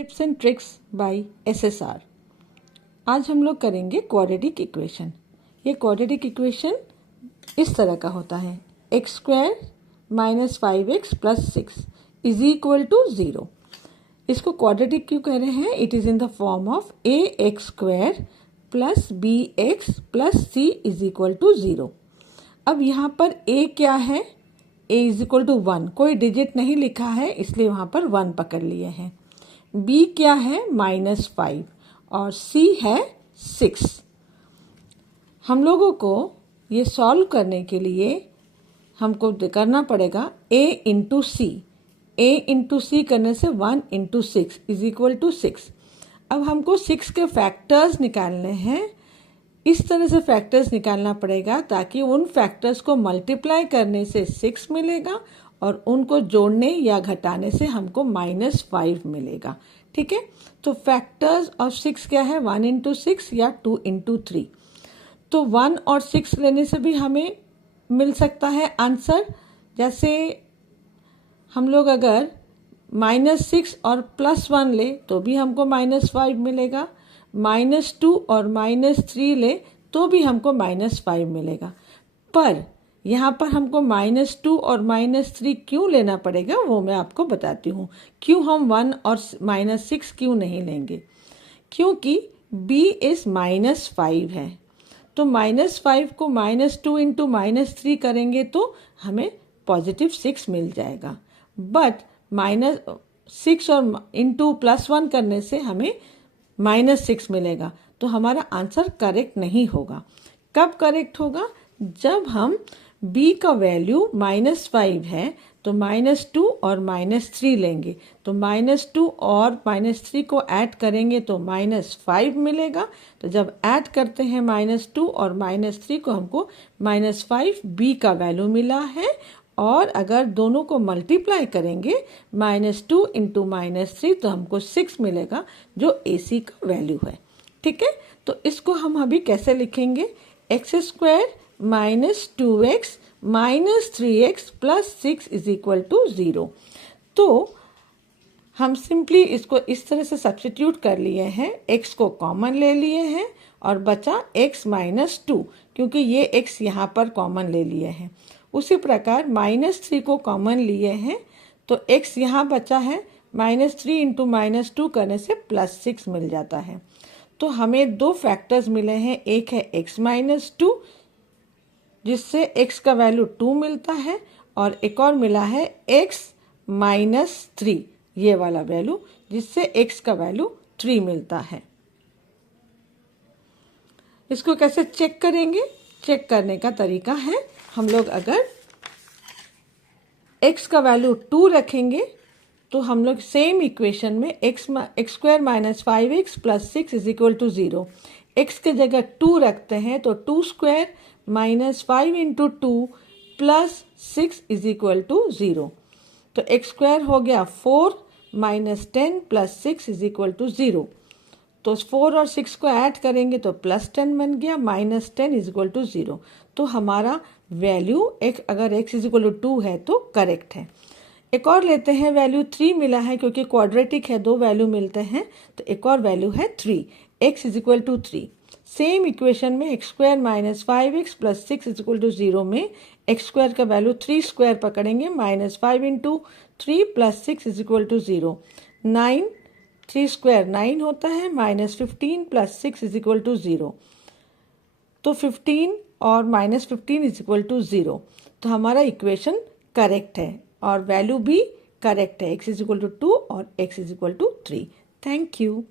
Tips and tricks by SSR. आज हम लोग करेंगे क्वाड्रेटिक इक्वेशन। ये क्वाड्रेटिक इक्वेशन इस तरह का होता है, x square minus 5x plus 6 is equal to 0। इसको क्वाड्रेटिक क्यों कह रहे हैं? It is in the form of a x square plus b x plus c is equal to 0। अब यहाँ पर a क्या है? a इज इक्वल टू 1, कोई डिजिट नहीं लिखा है इसलिए वहाँ पर 1 पकड़ लिए हैं। b क्या है? -5 और c है 6। हम लोगों को ये सॉल्व करने के लिए हमको करना पड़ेगा a into C. a into C करने से 1 इंटू 6 इज इक्वल टू 6। अब हमको 6 के फैक्टर्स निकालने हैं। इस तरह से फैक्टर्स निकालना पड़ेगा ताकि उन फैक्टर्स को मल्टीप्लाई करने से 6 मिलेगा और उनको जोड़ने या घटाने से हमको -5 मिलेगा। ठीक है, तो फैक्टर्स ऑफ 6 क्या है? 1 इंटू 6 या 2 इंटू 3। तो 1 और 6 लेने से भी हमें मिल सकता है आंसर। जैसे हम लोग अगर -6 और +1 ले तो भी हमको -5 मिलेगा, -2 और -3 ले तो भी हमको -5 मिलेगा। पर यहाँ पर हमको -2 और -3 क्यों लेना पड़ेगा वो मैं आपको बताती हूँ। क्यों हम 1 और -6 क्यों नहीं लेंगे? क्योंकि b इज -5 है, तो -5 को -2 इंटू -3 करेंगे तो हमें +6 मिल जाएगा। बट -6 और इंटू +1 करने से हमें -6 मिलेगा, तो हमारा आंसर करेक्ट नहीं होगा। कब करेक्ट होगा? जब हम b का वैल्यू -5 है तो -2 और -3 लेंगे, तो -2 और -3 को ऐड करेंगे तो -5 मिलेगा। तो जब ऐड करते हैं -2 और -3 को हमको -5 b का वैल्यू मिला है। और अगर दोनों को मल्टीप्लाई करेंगे -2 इंटू -3 तो हमको 6 मिलेगा जो AC का वैल्यू है। ठीक है, तो इसको हम अभी कैसे लिखेंगे? X square -2x -3x plus 6 is equal to 0। तो हम सिंपली इसको इस तरह से सब्स्टिट्यूट कर लिए हैं, x को कॉमन ले लिए हैं और बचा x -2, क्योंकि ये x यहाँ पर कॉमन ले लिए हैं। उसी प्रकार -3 को कॉमन लिए हैं तो x यहाँ बचा है, -3 इंटू -2 करने से +6 मिल जाता है। तो हमें दो फैक्टर्स मिले हैं, एक है x -2 जिससे x का वैल्यू 2 मिलता है और एक और मिला है x -3 ये वाला वैल्यू जिससे x का वैल्यू 3 मिलता है। इसको कैसे चेक करेंगे? चेक करने का तरीका है, हम लोग अगर x का वैल्यू 2 रखेंगे तो हम लोग सेम इक्वेशन में x square -5x plus 6 is equal to 0, x के जगह 2 रखते हैं तो 2 square -5 into 2 plus 6 is equal to 0। तो x स्क्वायर हो गया 4 -10 प्लस 6 इज इक्वल टू 0। तो 4 और 6 को ऐड करेंगे तो +10 बन गया, -10 इज इक्वल टू 0। तो हमारा वैल्यू अगर x इज इक्वल टू 2 है तो करेक्ट है। एक और लेते हैं, वैल्यू 3 मिला है क्योंकि क्वाड्रेटिक है, दो वैल्यू मिलते हैं तो एक और वैल्यू है 3, x is equal to 3। Same equation में x square -5x plus 6 is equal to 0 में एक्स स्क्वायर का वैल्यू 3 स्क्वायर पकड़ेंगे, -5 into 3 plus 6 is equal to 0। 9 3 square 9 होता है, -15 प्लस 6 इज इक्वल टू 0। तो 15 और -15 इज इक्वल टू 0। तो हमारा इक्वेशन करेक्ट है और वैल्यू भी करेक्ट है, x इज इक्वल टू 2 और x is equal to 3। Thank you.